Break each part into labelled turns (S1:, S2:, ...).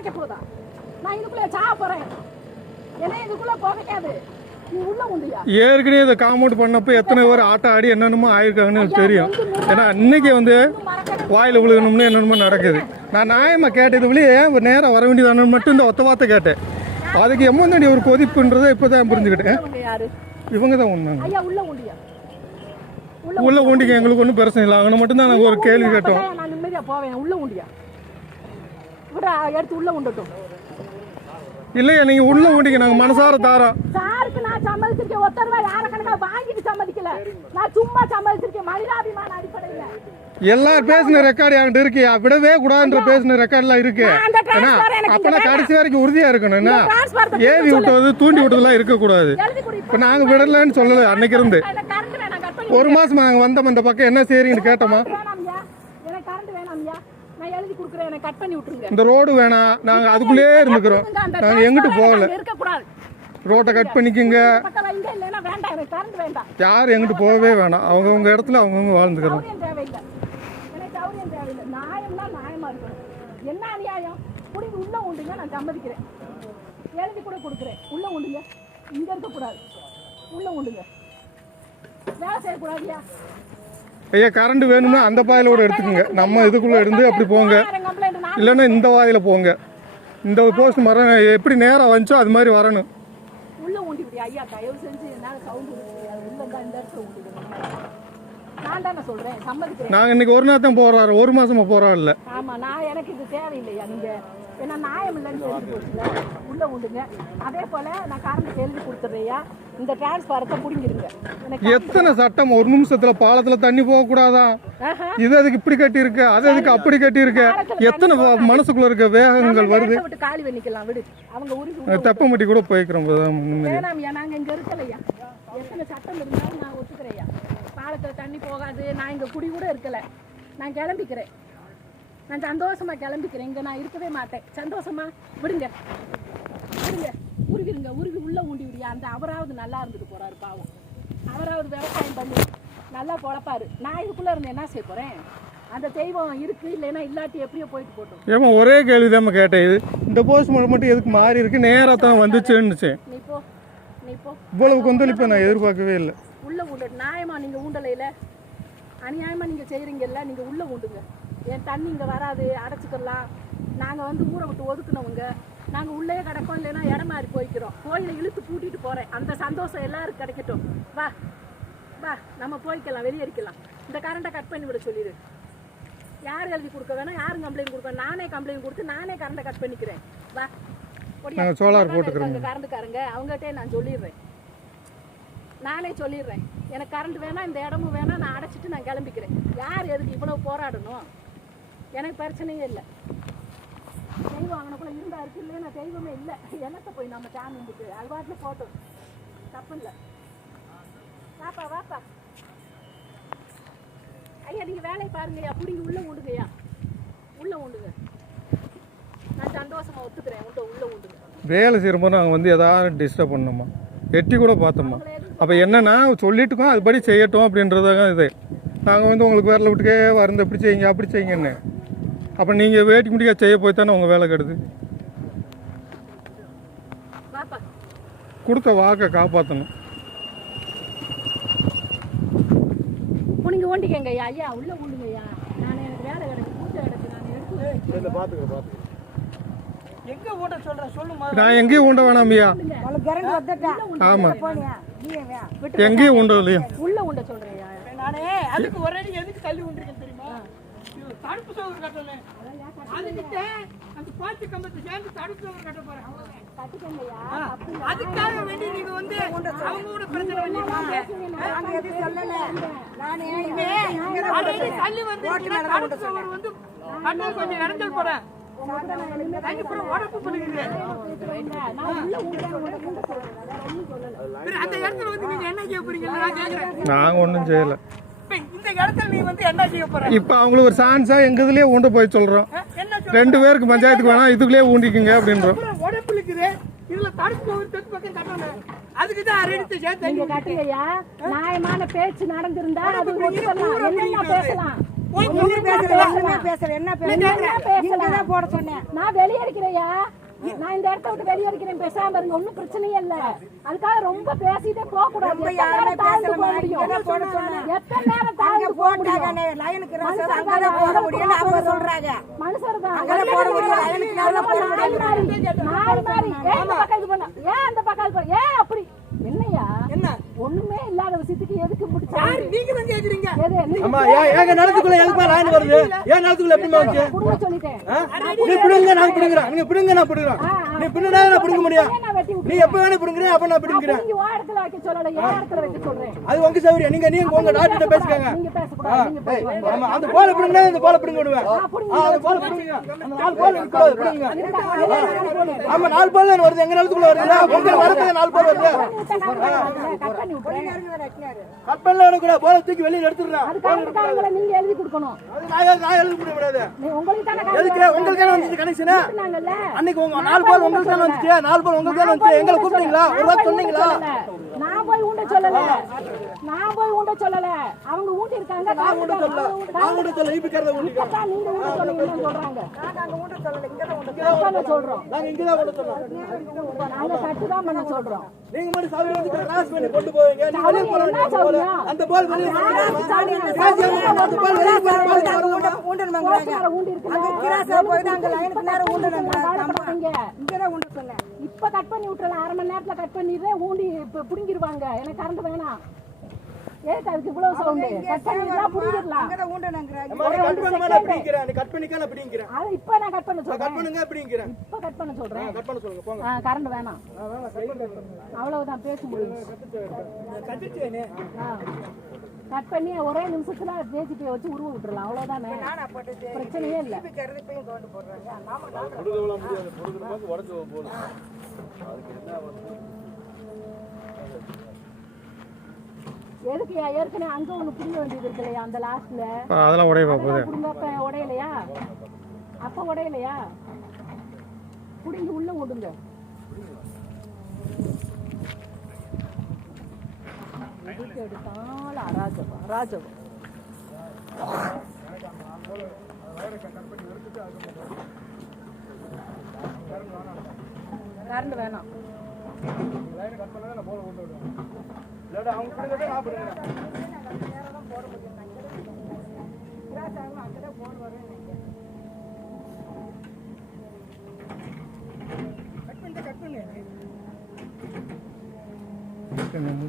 S1: கிடைக்க போதா? நான் இதுக்குள்ள சாக போறேன். என்ன இதுக்குள்ள உண்டியா?
S2: ஏற்கனவே இதை காம்பவுண்ட் பண்ணப்போ எத்தனை பேர் ஆட்டம் ஆடி என்னென்னமோ ஆயிருக்காங்கன்னு எனக்கு தெரியும். ஏன்னா இன்னைக்கு வந்து வாயில் விழுகணும்னு என்னென்னமோ நடக்குது. நான் நியாயமாக கேட்டது வெளியே ஏன் நேராக வர வேண்டியதானு மட்டும் இந்த ஒத்த வார்த்தை கேட்டேன். அதுக்கு எம்மந்தாண்டி ஒரு கொதிப்புன்றதை இப்போ தான் புரிஞ்சுக்கிட்டேன் இவங்க தான்
S1: உள்ள உள்ள
S2: ஊண்டிக்கு எங்களுக்கு ஒன்றும் பிரச்சனை இல்லை. அவங்க மட்டும்தான் நாங்கள் ஒரு கேள்வி கேட்டோம்.
S1: அப்பதான் நான் நிம்மதியா போவேன் உள்ள உண்டியா விட எடுத்து உள்ள உண்டட்டும்.
S2: இல்லையா நீங்கள் உள்ள ஊண்டிக்கு நாங்கள் மனசார தாரோம்
S1: சாருக்கு நான் சம்மதிச்சிருக்கேன் ஒத்த ரூபாய் யார கணக்கா வாங்கிட்டு சம்மதிக்கல. நான் சும்மா சம்மதிச்சிருக்கேன் மனிதாபிமான அடிப்படையில.
S2: எல்லாரும் பேசின ரெக்கார்டு என்கிட்ட இருக்கியா விடவே கூடாதுன்ற பேசின ரெக்கார்ட்லாம் இருக்கு.
S1: நான் அந்த
S2: ஏன்னா
S1: transfer எனக்கு
S2: அப்ப நான்
S1: இங்க
S2: கடைசி வரைக்கும் உறுதியா இருக்கணும் ஏவி விட்டது தூண்டி விட்டதெல்லாம் இருக்கக்கூடாது.
S1: எழுதி கொடு
S2: இப்ப நாங்க விடலன்னு சொல்லல அன்னைக்கு இருந்து. ஒரு மாசம் நாங்க வந்தோம் இந்த பக்கம் என்ன செய்றீங்கன்னு கேட்டோமா
S1: வேணாம்யா எனக்கு கரண்ட் வேணாம்யா நான் எழுதி கொடுக்குறேன் எனக்கு கட் பண்ணி விட்டுருங்க.
S2: இந்த ரோடு வேணாம். நாங்க அதுக்குள்ளேயே இருந்துக்கிறோம் நாங்க எங்கிட்டு போகல. ரோட்டை கட் பண்ணிக்கோங்க. யாரும் எங்கிட்டு போகவே வேணாம். அவங்கவுங்க இடத்துல அவங்கவுங்க வாழ்ந்துக்கிறோம்.
S1: என்ன அநியாயம்? குடிங்க உள்ள உண்டுங்க நான் சம்மதிக்கிறேன். எழுதி கூட கொடுக்குறேன். உள்ள உண்டுங்க. இங்க இருக்கக்கூடாது. உள்ள உண்டுங்க. வேலை செய்யக்கூடாதியா?
S2: ஐயா கரண்ட் வேணும்னா அந்த பாயில கூட எடுத்துக்கோங்க. நம்ம இதுக்குள்ள இருந்து அப்படி போங்க. இல்லைன்னா இந்த வாயில போங்க. இந்த போஸ்ட் மரம் எப்படி நேரா வந்துச்சோ அது மாதிரி வரணும்.
S1: உள்ள ஊண்டி விடியா ஐயா தயவு செஞ்சு என்னால சவுண்ட் விட முடியாது. உள்ள இருந்தா இந்த இடத்துல ஊண்டிடுங்க நான் தானே சொல்றேன் சம்மதிக்கிறேன்.
S2: நாங்க இன்னைக்கு ஒரு நாள் தான் போறாரு ஒரு மாசமா போறோம் இல்ல.
S1: நான் எனக்கு இது தேவையில்லையா? நீங்க ஏன்னா நியாயம் இல்லைன்னு எழுதி போச்சுல. உள்ள உண்டுங்க. அதே போல நான் கரண்ட் எழுதி கொடுத்துட்றேயா இந்த டிரான்ஸ்பாரத்தை பிடிங்கிருங்க
S2: எத்தனை சட்டம் ஒரு நிமிஷத்துல பாலத்துல தண்ணி போக கூடாதான்
S1: ஆஹா.
S2: இது அதுக்கு இப்படி கட்டி இருக்கு அது அதுக்கு அப்படி கட்டி இருக்கு எத்தனை மனசுக்குள்ள இருக்க வேகங்கள் வருது?
S1: காலி பண்ணிக்கலாம் விடு. அவங்க உரிமை
S2: தெப்பமட்டி கூட போய்க்கிறோம்
S1: நாங்க இங்க இருக்கலையா எத்தனை சட்டம் இருந்தாலும் நான் ஒத்துக்கிறேயா பாலத்துல தண்ணி போகாது. நான் இங்க குடி கூட இருக்கல. நான் கிளம்பிக்கிறேன். நான் சந்தோஷமா கிளம்பிக்கிறேன். இங்க நான் இருக்கவே மாட்டேன். சந்தோஷமா விடுங்க. விடுங்க. உருவிடுங்க. உருவி உள்ள ஊண்டி விடியா அந்த அவராவது நல்லா இருந்துட்டு போறாரு பாவம். அவராவது விவசாயம் பண்ணி நல்லா பொழப்பாரு. நான் இதுக்குள்ள இருந்து என்ன செய்ய போறேன்? அந்த தெய்வம் இருக்கு இல்லைன்னா இல்லாட்டி எப்படியோ போயிட்டு போட்டோம்.
S2: ஏமா ஒரே கேள்விதான் கேட்டேன். இது இந்த போஸ்ட் மட்டும் எதுக்கு மாறி இருக்கு? நேரா தான் வந்துச்சுன்னுச்சு
S1: நீ போ. நீ போ.
S2: இவ்வளவு கொந்தளிப்பை நான் எதிர்பார்க்கவே இல்லை.
S1: உள்ள உண்டு நியாயமா நீங்க ஊண்டலையில அநியாயமா நீங்க செய்றீங்கல்ல நீங்க உள்ள உண்டுங்க என் தண்ணி இங்க வராது அடைச்சிக்கலாம். நாங்க வந்து ஊரை விட்டு ஒதுக்குனவங்க. நாங்க உள்ளே கிடக்கோம் இல்லைன்னா இடம் மாறி போய்க்கிறோம். கோயிலை இழுத்து பூட்டிட்டு போறேன். அந்த சந்தோஷம் எல்லாருக்கும் கிடைக்கட்டும். வா வா நம்ம போய்க்கலாம் வெளியேறிக்கலாம். இந்த கரண்ட்டை கட் பண்ணி விட சொல்லிடு. யார் எழுதி கொடுக்க வேணாம் யாரும் கம்ப்ளைண்ட் கொடுக்க நானே கம்ப்ளைண்ட் கொடுத்து நானே கரண்ட்டை கட் பண்ணிக்கிறேன். வா.
S2: solar போட்டுக்கிறோம்.
S1: கரண்ட்டுக்காரங்க அவங்ககிட்டே நான் சொல்லிடுறேன். நானே சொல்லிடுறேன். எனக்கு கரண்ட் வேணாம் இந்த இடமும் வேணாம். நான் அடைச்சிட்டு நான் கிளம்பிக்கிறேன். யார் எதுக்கு இவ்வளவு போராடணும்? எனக்கு பிரச்சனையே இல்லை. தெய்வம் அவனுக்குள்ள இருந்தா இருக்கு இல்லையா நான் தெய்வமே இல்லை. என்னத்தை போய் நம்ம சாமி கும்பிட்டு அது பாட்டில் போட்டோம் தப்பு இல்லை. வாப்பா வாப்பா. ஐயா நீங்க வேலையை பாருங்கய்யா. பிடிங்க உள்ள உண்டுங்கய்யா உள்ள உண்டுங்க நான் சந்தோஷமா ஒத்துக்கிறேன். உள்ள உள்ள உண்டுங்க
S2: வேலை செய்யும்போது நாங்கள் வந்து எதாவது டிஸ்டர்ப் பண்ணோமா எட்டி கூட பார்த்தோமா அப்போ என்னன்னா சொல்லிட்டுக்கோம் அதுபடி செய்யட்டும் அப்படின்றதாக இது. நாங்கள் வந்து உங்களுக்கு வேலை விட்டுக்கே வருந்து இப்படி செய்யுங்க அப்படி செய்யுங்கன்னு. அப்போ நீங்கள் வேட்டி முடிக்க செய்ய போய் தானே உங்கள் வேலை கெடுது? கொடுத்த வாக்கை காப்பாற்றணும்
S1: நீங்க ஓண்டிக்கங்க ஐயா. ஐயா உள்ள ஐயா. நான் எனக்கு வேலை கிடக்கு. பூஜை கிடக்கு. நான் எடுத்து
S3: எங்க ஓட்ட சொல்ற? சொல்லுமா.
S2: நான் எங்கேயும் உண்ட வேணாமையா ஆமாம் எங்கேயும் உண்ட இல்லையா
S1: உள்ள உண்ட சொல்றேன் ஐயா.
S3: நானே அதுக்கு ஒரு அடி எதுக்கு தள்ளி விட்டுருக்கேன் தெரியுமா? இது தடுப்பு சோறு கட்டணும் அதுக்கிட்ட அந்த பாட்டு கம்பத்தை சேர்ந்து தடுப்பு சோறு கட்ட போறேன். அதுக்காக வேண்டி நீங்க வந்து அவங்க கூட பிரச்சனை பண்ணிருக்கீங்க ஆல்ரெடி தள்ளி வந்து தடுப்பு சோறு வந்து கட்ட கொஞ்சம் இடங்கள் போறேன்
S1: நான் ஒண்ணும் சொல்லல.
S3: நீங்க நான்
S2: ஒன்றும் செய்யலை.
S3: இடத்துல நீ வந்து என்ன செய்ய போற?
S2: இப்போ அவங்களுக்கு ஒரு சான்ஸாக எங்கள் இதுலேயே உண்டு போய் சொல்கிறோம்
S3: ஆ, என்ன சொல்ற?
S2: ரெண்டு பேருக்கு பஞ்சாயத்துக்கு வேணாம் இதுக்குள்ளேயே ஊண்டிக்குங்க அப்படின்றோம்.
S3: உடம்பு இருக்குது இதுல தடுப்பு ஒரு தெற்கு பக்கம் கட்டணும் அதுக்கு தான் அரை எடுத்து சேர்த்து
S1: நீங்க கட்டுங்கய்யா. நியாயமான பேச்சு நடந்திருந்தா அது ஒத்துக்கலாம் பேசலாம்? நான் வெளியே இருக்கிறையா நான் இந்த இடத்த விட்டு வெளியே இருக்கிறேன் பேசாம இருங்க. ஒண்ணும் பிரச்சனையே இல்ல. அதுக்காக ரொம்ப பேசிட்டே போக கூடாது
S4: ரொம்ப
S1: எத்தனை நேரம் முடியும் போக
S4: முடியும்னு அவங்க சொல்றாங்க.
S1: மனுஷர் தான்
S4: அங்கதான் போட முடியும். லைனுக்கு நல்லா போட முடியும்
S1: மாறி. மாறி. ஏன் இந்த பக்கம் இது பண்ண? ஏன் அந்த பக்கம் இது பண்ண? ஏன் அப்படி? என்னய்யா
S3: என்ன?
S1: ஒண்ணுமே இல்லாத விஷயத்துக்கு எதுக்கு
S3: யாரு
S1: பிடிச்சாரு
S3: நீங்க தான் கேக்குறீங்க?
S5: அம்மா ஏன் ஏங்க நிலத்துக்குள்ள எதுக்குமா லைன் வருது? ஏன் நிலத்துக்குள்ள எப்படிமா வந்துச்சு?
S1: சொல்லிட்டேன்?
S5: நீ பிடுங்க நான் பிடுங்குறேன். நீங்க பிடுங்க நான் பிடுங்குறேன். நீ பிடுங்கினா நான் பிடுங்க முடியும் நீ எப்ப வேணும் பிடுங்குறேன் அப்ப நான் பிடுங்குறேன்.
S1: இடத்துல வைக்க சொல்லல என் இடத்துல வைக்க சொல்றேன்
S5: அது உங்க சௌகரியம். நீங்க நீங்க உங்க டாக்டர் பேசிக்கங்க.
S1: நீங்க
S5: ஆமா அந்த போல பிடுங்க விடுவேன்
S1: ஆ, புடுங்க.
S5: ஆ, அந்த போல பிடுங்க. அந்த நாலு போல இருக்கக்கூடாது பிடுங்க. ஆமா நாலு போல் தான் வருது. எங்க நிலத்துக்குள்ள வருதுல உங்க வரப்போ நாலு போல் வருது.
S1: கட் பண்ணி
S5: எனக்கு போல தூக்கி வெளியில எடுத்துடுறேன்.
S1: அது கரண்ட்காரங்களை நீங்க எழுதி கொடுக்கணும்.
S5: அது நான் நான் எழுத முடியாது
S1: நீ உங்களுக்கு தானே
S5: எதுக்கு? உங்களுக்கு தானே வந்துச்சு கனெக்ஷன் அன்னைக்கு உங்க நாலு பால் உங்களுக்கு தானே வந்துச்சு? நாலு பால் உங்களுக்கு தானே வந்துச்சு? எங்களை கூப்பிட்டீங்களா? ஒரு வாரம் சொன்னீங்களா?
S1: நான் போய் ஊண்ட சொல்லல. நான் போய் ஊண்ட சொல்லல. அவங்க ஊண்டி இருக்காங்க
S5: நான் கூட சொல்ல நான் கூட சொல்ல இப்ப கறத ஊட்டிக்க
S1: இப்பதான் நீங்க ஊண்ட சொன்னீங்கன்னு சொல்றாங்க.
S4: நாங்க அங்க ஊட்ட சொல்லல இங்கதான் ஊட்ட
S1: கட் பண்ண சொல்றோம்.
S5: நாங்க இங்க தான் கூட சொன்னோம்
S1: நாங்க கட்டு தான் பண்ண சொல்றோம்.
S5: நீங்க மட்டும் சாவி வந்து கிராஸ் பண்ணி கொண்டு போவீங்க. நீங்க வெளிய போறீங்க? அந்த பால் வெளிய அந்த பால் வெளிய போற பால். வருமா
S4: ஊண்டணுமாங்கிறாங்க
S1: ஊண்டி இருக்குல்ல
S4: அங்க கிராஸ்ல போயிட்டு அங்க லைனுக்கு நேரம் ஊண்டணுங்கிறாங்க
S1: கவலைப்படாதீங்க.
S4: இங்கதான் ஊண்ட சொன்னேன்.
S1: இப்ப கட் பண்ணி விட்டுறலாம் அரை மணி நேரத்துல கட் பண்ணிடுறேன் ஊண்டி புடுங்கிடுவாங்க எனக்கு கரண்ட் வேணாம். ஏக்கு அதுக்கு இவ்வளவு சவுண்டு கட் பண்ணிடலாம் புடுங்கிடலாம்.
S4: அங்கதான் ஊண்டணுங்கிறாங்க.
S5: அம்மா, நீ கட் பண்ணுமா நான் பிடிக்கிறேன். நீ கட் பண்ணிக்க நான் பிடிக்கிறேன்
S1: அது இப்ப நான் கட் பண்ண
S5: கட்
S1: சொல்றேன்.
S5: பண்ணுங்க பிடிக்கிறேன்
S1: இப்ப கட் பண்ண சொல்றேன்.
S5: கட் பண்ண சொல்லுங்க போங்க.
S1: ஆ கரண்ட் வேணாம். அவ்வளவுதான் பேச கட் பண்ணி ஒரே நிமிஷத்துல ஜேசிபியை வச்சு உருவ விட்டுறலாம். அவ்வளவுதானே? பிரச்சனையே இல்ல.
S4: போடுறாங்க.
S1: எதுக்கு ஏற்கனவே அங்க ஒண்ணு புடுங்க வேண்டியது இருக்கு இல்லையா? அந்த லாஸ்ட்ல
S2: அதெல்லாம் உடைய போகுது.
S1: புடுங்கப்ப உடையலையா? அப்ப உடையலையா? புடுங்கி உள்ள எடுத்தாலும் அராஜகம் அராஜகம். கரண்ட் வேணாம்.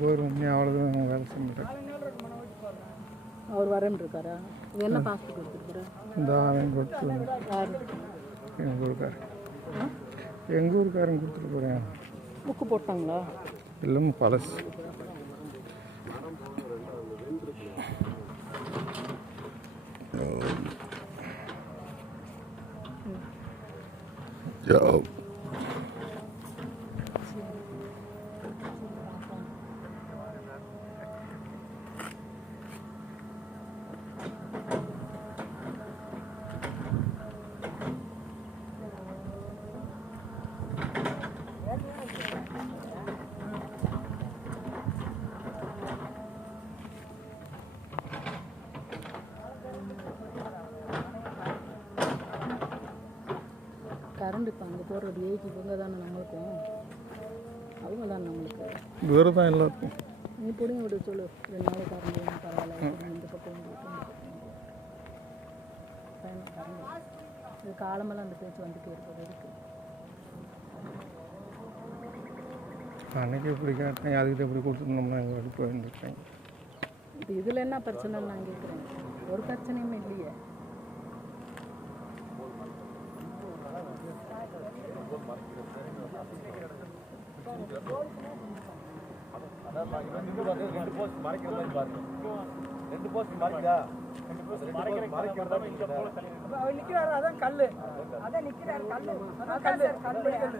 S2: போயிடுவோம் நீ அவ்வளோதான் வேலை செஞ்சுட்டேன்
S1: அவர் வரேன் இருக்காரா? என்ன பாஸ்போர்ட் கொடுத்துருக்குற
S2: இந்த அவன் கொடுத்து எங்கள் ஊருக்காரன் எங்கள் ஊருக்காரன் கொடுத்துட்டு போகிறேன்
S1: புக்கு போட்டாங்களா
S2: இல்லைம்மா பழசு Yo.
S1: Current இப்போ அங்கே போடுறது ஏஜி இவங்க தானே நம்மளுக்கும் அவங்க தானே நம்மளுக்கு.
S2: தூரம் தான் எல்லாருக்கும்
S1: நீ பிடிங்க விட சொல்லு. ரெண்டு நாளைக்கு கரண்ட் வேணும் பரவாயில்ல. இந்த பக்கம் இது காலமெல்லாம் அந்த பேச்சு வந்துட்டு இருக்குது இருக்கு
S2: அன்னைக்கு இப்படி கேட்டேன் அதுக்கு இப்படி கொடுத்துருந்தோம்னா எங்கள் அடுப்பு வந்துருக்கேன்
S1: இப்போ இதில் என்ன பிரச்சனைன்னு நான் கேட்குறேன் ஒரு பிரச்சனையுமே இல்லையே.
S3: அப்ப அவர் நிக்கிறாரு அதான் கல்லு.
S4: அதான் நிக்கிறாரு கல்லு.
S3: அதான் கல்லு. கல்லு.
S5: கட்.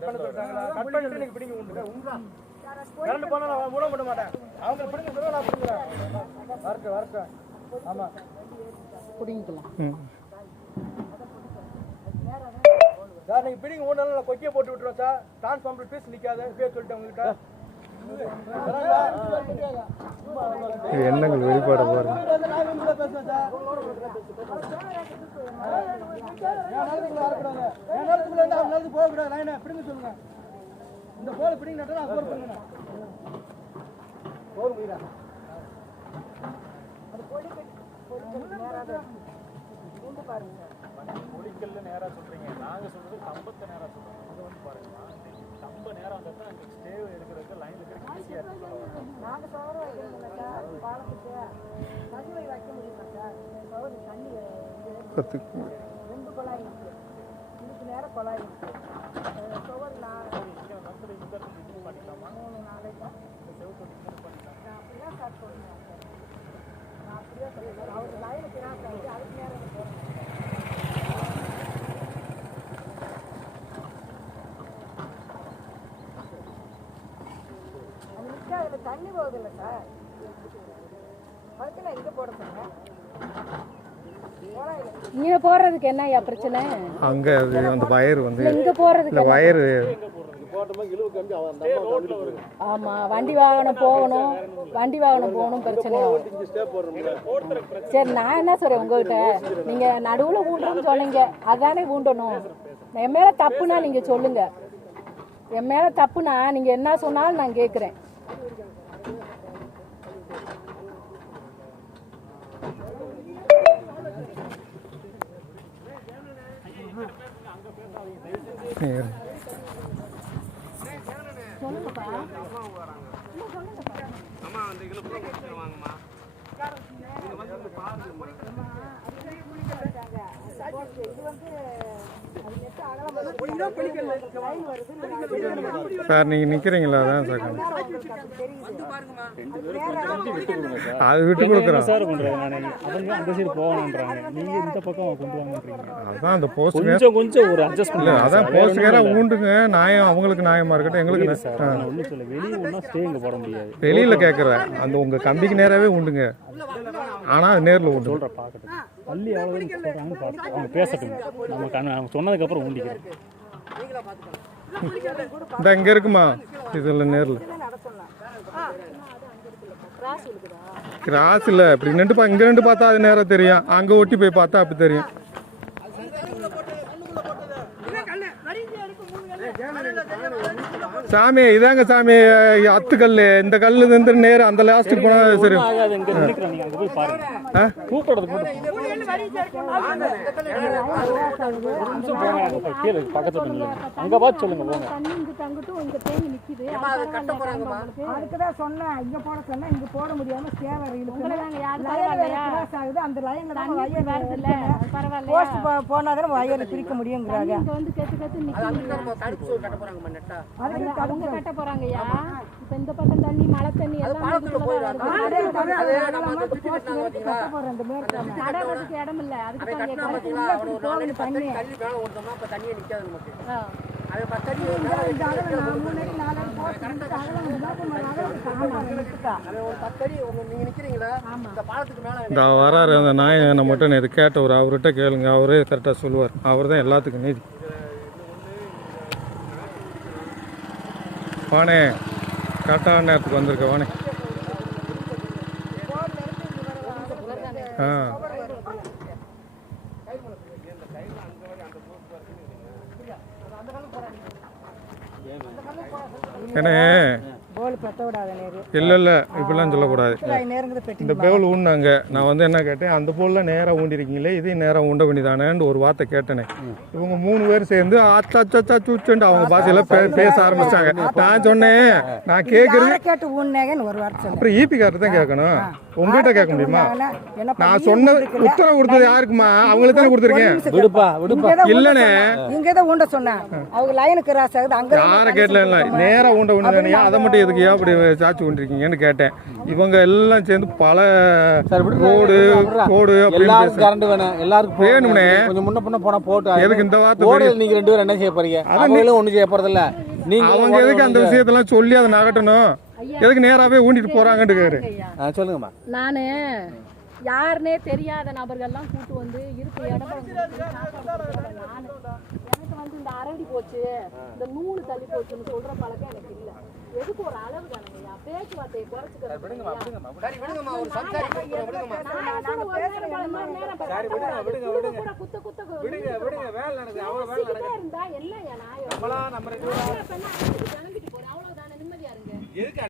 S5: பண்ண சொல்றாங்களா கட். பண்ணிட்டு நீங்க பிடிங்க உண்டு. கரண்ட் போனா நான் மூட மாட்டேன். அவங்க பிடிங்க சொல்லுங்க நான் பிடிக்கிறேன். வரட்டும் வரட்டும் ஆமா.
S1: பிடிங்கிக்கலாம்.
S5: சார் நீங்க பிடிங்க ஒன்றாலும் நான் கொக்கியை போட்டு விட்டுருவோம் சார். டிரான்ஸ்ஃபார்மர் பீஸ் நிக்காத பேர் சொல்லிட்டு உங்ககிட்ட.
S2: இது எண்ணங்கள் வெளிப்பாட பாருங்க.
S5: இந்த போல பிடிங்க நட்டா நான் போர் பண்ணுங்க போர் முடியா
S6: பொலிக்கல்ல நேரா சொல்றீங்க. நாங்க சொல்றது கம்பத்தை நேரா சொல்றோம். அது வந்து பாருங்கம்மா கம்ப நேரா வந்தா தான் அங்க ஸ்டே எடுக்கிறதுக்கு லைன் இருக்கிறதுக்கு ஈஸியா இருக்கு
S4: நாங்க சவரம் வைக்கணும்ல சார்? பாலத்துக்கு தண்ணி வைக்க முடியுமா சார்? சவரம் தண்ணி
S2: கற்றுக்கு
S4: ரெண்டு குழாய் இருக்கு. இதுக்கு நேரம் குழாய் இருக்கு. அஹ் சுவர் நான்
S6: இங்க வந்து இந்த இடத்துல இது பண்ணிக்கலாமா?
S4: மூணு நாளைக்கு.
S6: இது பண்ணிக்கலாம்?
S4: நான் பண்ணுவேன் சார் நான் அப்படியே சொல்லுவேன். அவர் லைனுக்கு கிராஸ் ஆகுது அதுக்கு நேரம் போகிறேன் அதில் தண்ணி போகுதில்ல சார் அதுக்கு நான் இங்கே போட சொன்னேன்
S1: இங்க. போறதுக்கு என்ன ஐயா பிரச்சனை?
S2: அங்கே அது அந்த வயர் வந்து
S1: இங்க போறதுக்கு
S2: இந்த வயர்
S1: ஆமா வண்டி வாகனம் போகணும். வண்டி வாகனம் போகணும் பிரச்சனை. சரி நான் என்ன சொல்றேன் உங்ககிட்ட? நீங்க நடுவுல ஊண்டுன்னு சொன்னீங்க. அதானே ஊண்டணும். என் மேல தப்புனா நீங்க சொல்லுங்க. என் மேல தப்புனா நீங்க என்ன சொன்னாலும் நான் கேக்குறேன்.
S4: அம்மா வந்து இதில் இது வந்து அது நெட்டு அகலம் லைன் வருது நீங்க
S2: சார் நீங்கள் நிற்கிறீங்களா அதான் சார்
S4: அது
S2: விட்டு கொடுக்குறோம்.
S6: சார் நானே அவங்க அந்த சைடு போகணுன்றாங்க நீங்க இந்த பக்கம் கொண்டு வாங்கன்றீங்க
S2: அதான் அந்த போஸ்ட்
S6: கொஞ்சம் கொஞ்சம் ஒரு அட்ஜஸ்ட்
S2: அதான் போஸ்ட் நேரம் ஊண்டுங்க நியாயம் அவங்களுக்கு நியாயமா இருக்கட்டும் எங்களுக்கு
S6: சார் நான் ஒன்றும் சொல்ல வெளியே ஒன்றும் ஸ்டே இங்கே போட முடியாது.
S2: வெளியில் கேட்குறேன் அந்த உங்கள் கம்பிக்கு நேராகவே உண்டுங்க ஆனால் நேரில் உண்டு
S6: சொல்கிற பார்க்கட்டும். பள்ளி எவ்வளோ சொல்கிறாங்கன்னு பார்த்து அவங்க பேசட்டும். நம்ம அவங்க சொன்னதுக்கப்புறம் ஊண்டிக்கிறேன்
S2: இந்த இங்கே இருக்குமா? இதில் நேரில். கிராஸ் இல்லை இப்படி நின்று பா இங்கே நின்று பார்த்தா அது நேரம் தெரியும். அங்கே ஒட்டி போய் பார்த்தா அப்படி தெரியும். சாமி இதாங்க சாமி அத்து கல் இந்த கல் இருந்து நேரம் அந்த லாஸ்ட்டுக்கு போனால் சரி.
S6: அங்கே பார்த்து சொல்லுங்க போங்க.
S4: சொன்னேன். இங்க போட சொன்னேன். இங்க போட முடியாம ஆகுது. அந்த லைன்ல தான்
S1: தண்ணி
S4: வயர்
S1: வருது இல்ல பரவாயில்லையா?
S4: போஸ்ட் போனா தான் வயர் பிரிக்க முடியுங்கிறாங்க.
S1: அவங்க கட்ட போறாங்கய்யா. இப்ப இந்த பக்கம் தண்ணி மழை தண்ணி எல்லாம் இடம் இல்ல. அதுக்கு.
S4: இந்த
S2: வராரு அந்த நாய் நம்மகிட்ட நேற்று கேட்டவர் அவர்கிட்ட கேளுங்க. அவரே கரெக்டாக சொல்லுவார். அவர் தான் எல்லாத்துக்கும் நீதி. வாணே. கரெக்டான நேரத்துக்கு வந்திருக்க வாணே. ஆ. என்ன
S4: போல் பத்த விடாத நேரு
S2: இல்லை இல்லை இப்படிலாம் சொல்லக்கூடாது. இந்த பேவல் ஊன்னாங்க நான் வந்து என்ன கேட்டேன் அந்த போலில் நேராக ஊண்டிருக்கீங்களே இதையும் நேராக ஊண்ட வேண்டியதானேன்னு ஒரு வார்த்தை கேட்டேனே. இவங்க மூணு பேர் சேர்ந்து அச்சா சூச்சுண்டு அவங்க பாஷையில பே பேச ஆரம்பிச்சாங்க. நான் சொன்னேன். நான் கேட்குறது
S4: யாரை கேட்டு ஊன்னேங்கன்னு ஒரு வார்த்தை சொன்னேன்.
S2: அப்புறம் ஈபி கார்டு தான் கேட்கணும். உங்ககிட்ட கேட்க முடியுமா? நான் சொன்ன உத்தரவு கொடுத்தது யாருக்குமா? அவங்களுக்கு தானே கொடுத்துருக்கேன்.
S5: விடுப்பா விடுப்பா.
S2: இல்லைண்ணே.
S4: இங்க தான் ஊண்ட சொன்னேன். அவங்க லைனுக்கு கிராஸ் ஆகுது. அங்க
S2: யாரை கேட்டல இல்லை. ஊண்ட ஒன்று அதை மட்டும் எதுக்கு ஏன் அப்படி சாட்சி கொண்டிருக்கீங்கன்னு கேட்டேன். இவங்க எல்லாம் சேர்ந்து பல ரோடு கோடு
S5: எல்லாருக்கும் கரண்ட் வேணும். எல்லாருக்கும்.
S2: வேணும்னே.
S5: கொஞ்சம் முன்ன பின்ன போனா போட்டு
S2: எதுக்கு இந்த வார்த்தை
S5: ஓடல நீங்க ரெண்டு பேரும் என்ன செய்ய போறீங்க? அவங்களும் ஒண்ணும் செய்ய போறது இல்ல நீங்க
S2: அவங்க எதுக்கு அந்த விஷயத்தெல்லாம் சொல்லி அதை நகட்டணும்? எதுக்கு நேராவே ஊண்டிட்டு போறாங்கன்னு
S5: சொல்லுங்கம்மா.
S1: நானு யாருனே தெரியாத நபர்கள்லாம் கூட்டு வந்து இருக்க எனக்கு வந்து இந்த அரடி போச்சு இந்த நூல் தள்ளி போச்சுன்னு சொல்ற பழக்கம் எனக்கு இல்லை. எதுக்கு ஒரு அளவு தானங்கய்யா பேச்சுவார்த்தையை குறைச்சிக்கிறது
S7: விடுங்கம்மா விடுங்கம்மா
S4: சரி விடுங்கம்மா ஒரு சம்சாரி கொடுக்குறோம் விடுங்கம்மா.
S7: சரி, விடுங்க, விடுங்க, விடுங்க.
S1: கூட குத்த குத்த
S7: விடுங்க விடுங்க. வேலை நடக்குது. அவ்வளோ வேலை நடக்குது.
S1: இருந்தா
S7: நம்மளா நம்ம ரெண்டு பேரும்
S1: அவ்வளவுதானே நிம்மதியா இருங்க.
S7: எதுக்கு